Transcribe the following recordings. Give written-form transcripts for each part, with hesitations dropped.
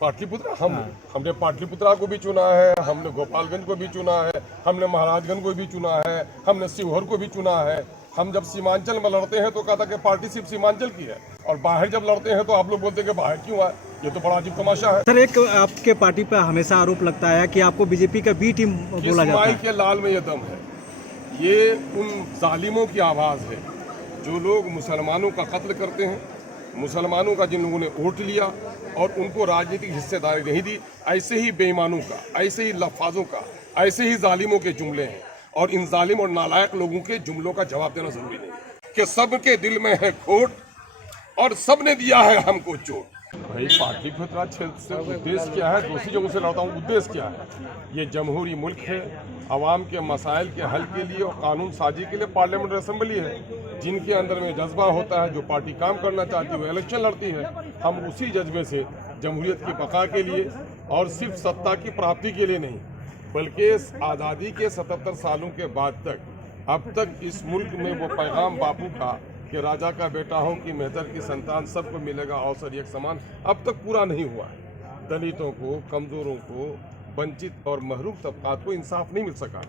पाटलिपुत्र हमने पाटलिपुत्रा को भी चुना है, हमने गोपालगंज को भी चुना है, हमने महाराजगंज को भी चुना है, हमने शिवहर को भी चुना है। हम जब सीमांचल में लड़ते हैं तो कहा था कि पार्टी सिर्फ सीमांचल की है, और बाहर जब लड़ते हैं तो आप लोग बोलते हैं कि बाहर क्यों आए। ये तो बड़ा अजीब तमाशा है। सर, एक आपके पार्टी पर हमेशा आरोप लगता है कि आपको बीजेपी का बी टीम बोला जाता है। के लाल में ये दम है। ये उन जालिमों की आवाज़ है जो लोग मुसलमानों का कत्ल करते हैं, मुसलमानों का जिन लोगों ने वोट लिया और उनको राजनीतिक हिस्सेदारी नहीं दी। ऐसे ही बेईमानों का, ऐसे ही लफाजों का, ऐसे ही जालिमों के जुमले हैं, और इन जालिम और नालायक लोगों के जुमलों का जवाब देना जरूरी नहीं है कि सबके दिल में है खोट और सबने दिया है हमको चोट। भाई पाटलिपुत्रा क्षेत्र से उद्देश्य क्या है? दूसरी जगहों से लड़ता हूँ, उद्देश्य क्या है? ये जमहूरी मुल्क है, आवाम के मसाइल के हल के लिए और कानून साजी के लिए पार्लियामेंट असेंबली है। जिनके अंदर में जज्बा होता है, जो पार्टी काम करना चाहती है वो इलेक्शन लड़ती है। हम उसी जज्बे से जमहूरियत की बका के लिए और सिर्फ सत्ता की प्राप्ति के लिए नहीं, बल्कि आज़ादी के 77 सालों के बाद तक अब तक इस मुल्क में वो पैगाम बापू का कि राजा का बेटा हो कि मेहतर की संतान सबको मिलेगा अवसर एक समान, अब तक पूरा नहीं हुआ है। दलितों को, कमज़ोरों को, वंचित और महरूम तबकात को इंसाफ नहीं मिल सका।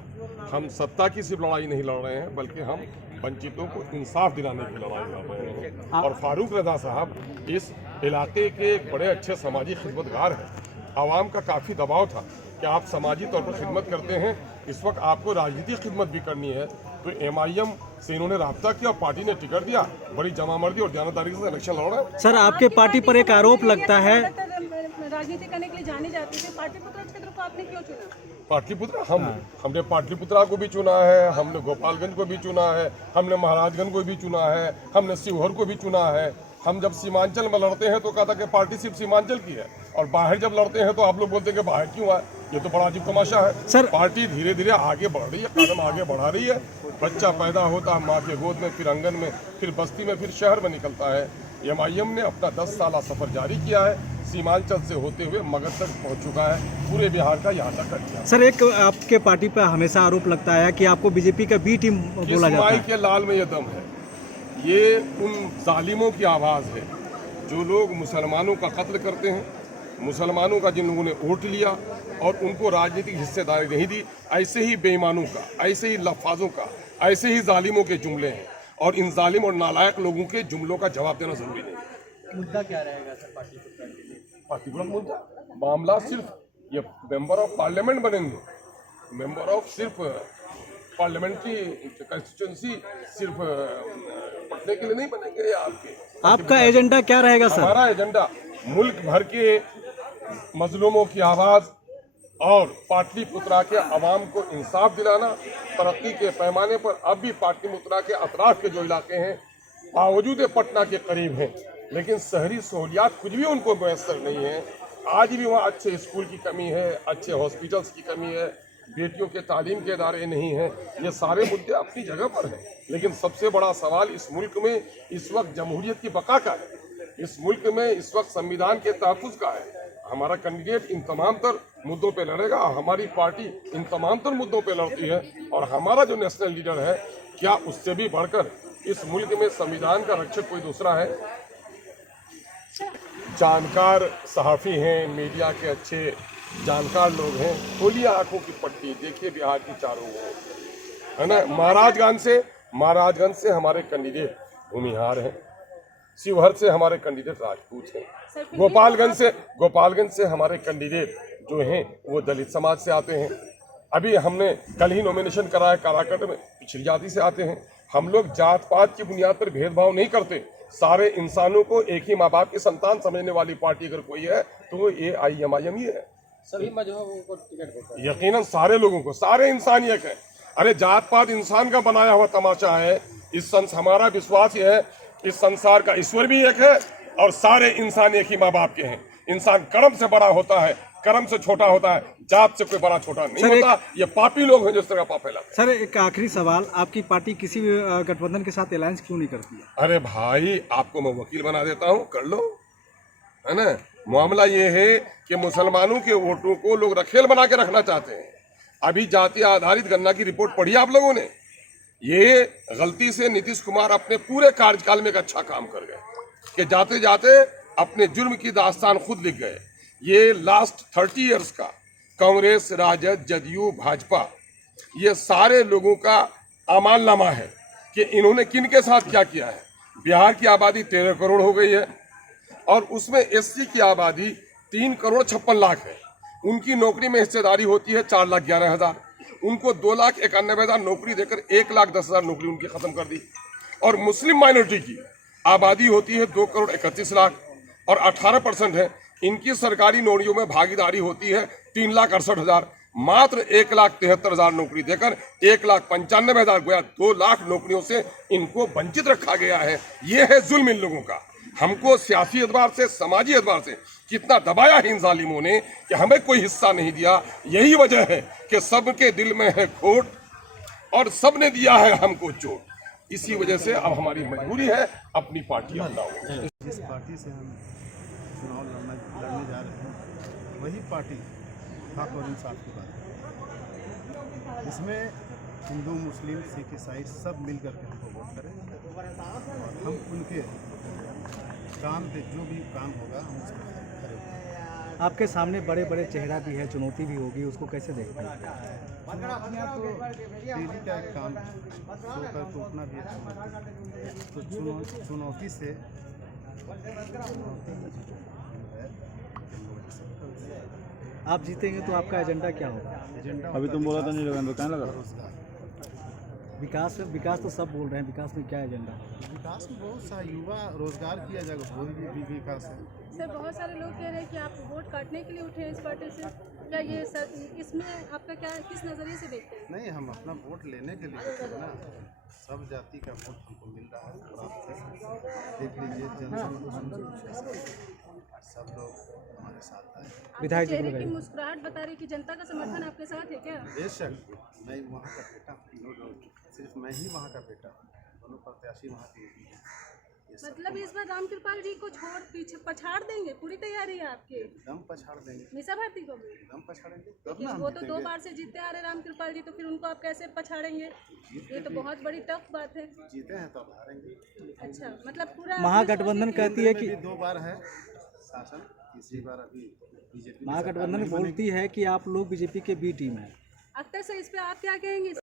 हम सत्ता की सिर्फ लड़ाई नहीं लड़ रहे हैं, बल्कि हम वंचितों को इंसाफ दिलाने की लड़ाई लड़ रहे हैं। और फारूक रजा साहब इस इलाके के एक बड़े अच्छे समाजी खिदमतगार हैं। आवाम का काफ़ी दबाव था कि आप समाजी तौर पर खिदमत करते हैं, इस वक्त आपको राजनीतिक खिदमत भी करनी है। तो MIM से इन्होंने राब्ता किया, पार्टी ने टिकट दिया, बड़ी जमामर्दी और जानदारी से इलेक्शन लड़ रहे हैं। सर, आपके पार्टी पर एक आरोप लगता है, राजनीति करने के लिए जाने जाते थे, पाटलिपुत्रा क्षेत्र को आपने क्यों चुना? पाटलिपुत्रा हमने पाटलिपुत्रा को भी चुना है, हमने गोपालगंज को भी चुना है, हमने महाराजगंज को भी चुना है, हमने शिवहर को भी चुना है। हम जब सीमांचल में लड़ते हैं तो कहा था कि पार्टी सिर्फ सीमांचल की है, और बाहर जब लड़ते हैं तो आप लोग बोलते हैं कि बाहर क्यों आए। ये तो बड़ा अजीब तमाशा है। सर, पार्टी धीरे धीरे आगे बढ़ रही है, कदम आगे बढ़ा रही है। बच्चा पैदा होता है माँ के गोद में, फिर आंगन में, फिर बस्ती में, फिर शहर में निकलता है। MIM ने अपना 10 साल सफर जारी किया है, सीमांचल से होते हुए मगध तक पहुंच चुका है, पूरे बिहार का यहाँ तक कर दिया। सर, एक आपके पार्टी पर हमेशा आरोप लगता है कि आपको बीजेपी का बी टीम बोला जाता है। के लाल में ये दम है। ये उन जालिमों की आवाज़ है जो लोग मुसलमानों का कत्ल करते हैं, मुसलमानों का जिन लोगों ने वोट लिया और उनको राजनीतिक हिस्सेदारी नहीं दी। ऐसे ही बेईमानों का, ऐसे ही लफाजों का, ऐसे ही जालिमों के जुमले हैं, और इन जालिम और नालायक लोगों के जुमलों का जवाब देना जरूरी नहीं है। मुद्दा क्या रहेगा सर पाटलिपुत्रा के लिए? पाटलिपुत्रा मुद्दा मामला सिर्फ ये मेंबर ऑफ पार्लियामेंट बनेंगे, मेंबर ऑफ सिर्फ पार्लियामेंट्री कंस्टिट्यूंसी सिर्फ पटने के लिए नहीं बनेंगे। आपका एजेंडा क्या रहेगा सर? हमारा एजेंडा मुल्क भर के मजलूमों की आवाज़ और पाटलिपुत्रा के अवाम को इंसाफ दिलाना। तरक्की के पैमाने पर अब भी पाटलिपुत्रा के अतराफ के जो इलाके हैं बावजूद पटना के करीब हैं, लेकिन शहरी सहूलियात कुछ भी उनको मैसर नहीं है। आज भी वहाँ अच्छे स्कूल की कमी है, अच्छे हॉस्पिटल्स की कमी है, बेटियों के तालीम के इदारे नहीं हैं। ये सारे मुद्दे अपनी जगह पर हैं, लेकिन सबसे बड़ा सवाल इस मुल्क में इस वक्त जमहूरियत की बका का है। इस मुल्क में इस वक्त संविधान के तहफ़्फ़ुज़ का है। हमारा कैंडिडेट इन तमाम तर मुद्दों पे लड़ेगा, हमारी पार्टी इन तमाम तर मुद्दों पे लड़ती है, और हमारा जो नेशनल लीडर है, क्या उससे भी बढ़कर इस मुल्क में संविधान का रक्षक कोई दूसरा है? जानकार सहाफ़ी हैं, मीडिया के अच्छे जानकार लोग हैं, खोलिए आंखों की पट्टी, देखिए बिहार की चारों ओर, है ना। महाराजगंज से हमारे कैंडिडेट भूमिहार हैं, शिवहर से हमारे कैंडिडेट राजपूत हैं, गोपालगंज से हमारे कैंडिडेट जो हैं वो दलित समाज से आते हैं। अभी हमने कल ही नॉमिनेशन कराया काराकट में, पिछड़ी जाति से आते हैं। हम लोग जात पात की बुनियाद पर भेदभाव नहीं करते। सारे इंसानों को एक ही माँ बाप की संतान समझने वाली पार्टी अगर कोई है तो ये MIM ही है। सभी मजहबों को टिकट होता है। यकीनन सारे लोगों को, सारे इंसान एक है। अरे जात पात इंसान का बनाया हुआ तमाशा है। हमारा विश्वास ये है, इस संसार का ईश्वर भी एक है और सारे इंसान एक ही माँ बाप के हैं। इंसान कर्म से बड़ा होता है, कर्म से छोटा होता है, जात से कोई बड़ा छोटा नहीं होता। ये पापी लोग हैं जिस तरह पाप फैलाते हैं। सर, एक आखिरी सवाल, आपकी पार्टी किसी भी गठबंधन के साथ अलायंस क्यों नहीं करती है? अरे भाई, आपको मैं वकील बना देता हूँ, कर लो, है ना। मामला ये है कि मुसलमानों के वोटों को लोग रखेल बना के रखना चाहते हैं। अभी जाति आधारित गणना की रिपोर्ट पढ़ी आप लोगों ने। ये गलती से नीतीश कुमार अपने पूरे कार्यकाल में एक अच्छा काम कर गए कि जाते जाते अपने जुर्म की दास्तान खुद लिख गए ये लास्ट 30 इयर्स का कांग्रेस, राजद, जदयू, भाजपा, ये सारे लोगों का अमालनामा है कि इन्होंने किन के साथ क्या किया है। बिहार की आबादी 13 करोड़ हो गई है और उसमें एससी की आबादी 3 करोड़ 56 लाख है। उनकी नौकरी में हिस्सेदारी होती है 4,11,000। उनको 2,91,000 नौकरी देकर 1,10,000 नौकरी उनकी खत्म कर दी। और मुस्लिम माइनॉरिटी की आबादी होती है 2 करोड़ 31 लाख और 18% है। इनकी सरकारी नौकरियों में भागीदारी होती है 3,68,000। मात्र 1,73,000 नौकरी देकर 1,95,000 गोया 2 लाख नौकरियों से इनको वंचित रखा गया है। ये है जुल्म इन लोगों का। हमको सियासी एतबार से, समाजी एतबार से कितना दबाया है इन जालिमों ने कि हमें कोई हिस्सा नहीं दिया। यही वजह है कि सबके दिल में है खोट और सबने दिया है हमको चोट। इसी वजह से अब हमारी मजबूरी है अपनी पार्टी अपनाओ। जिस पार्टी से हम चुनाव लड़ने जा रहे हैं वही पार्टी हक और इंसाफ की बात है। इसमें हिंदू, मुस्लिम, सिख, ईसाई सब मिल करके हमको वोट करें। हम उनके काम पे जो भी काम होगा हम उसको करेंगे। आपके सामने बड़े बड़े चेहरा भी है, चुनौती भी होगी, उसको कैसे देखते हैं? चुनौतियाँ तो डेली का एक काम सोकर तो उतना भी अच्छा तो चुनौती से आप जीतेंगे तो आपका एजेंडा क्या होगा? एजेंडा अभी तुम बोला था नहीं लगा तो कहने लगा। रोजगार, विकास तो सब बोल रहे हैं, विकास में क्या एजेंडा? विकास में बहुत सा युवा रोजगार किया जाएगा, कोई भी विकास है। सर, बहुत सारे लोग कह रहे हैं कि आप वोट काटने के लिए उठे हैं इस पार्टी से। क्या ये सर, इसमें आपका क्या, किस नज़रिए से देखते हैं? नहीं, हम अपना वोट लेने के लिए उठे हैं ना। सब जाति का वोट हमको मिल रहा है और आप देख लीजिए जनसंख्या सब लोग हमारे साथ आए। विधायक जी चेहरे की मुस्कुराहट बता रही कि जनता का समर्थन आपके साथ है क्या? बेशक मैं वहाँ का बेटा हूँ, सिर्फ मैं ही वहाँ का बेटा हूँ, दोनों प्रत्याशी वहाँ के ही हैं। मतलब इस बार रामकृपाल जी को छोड़ पीछे पछाड़ देंगे? पूरी तैयारी है आपकी? एकदम पछाड़ देंगे, मीसा भारती को भी? एकदम पछाड़ेंगे तब लेकिन ना हम वो तो 2 जीतेंगे। बार से जीते आ रहे रामकृपाल जी, तो फिर उनको आप कैसे पछाड़ेंगे? ये तो बहुत बड़ी टफ बात है। जीते हैं तो अब हारेंगे। अच्छा, मतलब पूरा महागठबंधन कहती है कि भी 2 बार है शासन, तीसरी बार अभी बीजेपी महागठबंधन बोलती है कि आप लोग बीजेपी के बी टीम है। अख्तर से इस पे आप क्या कहेंगे?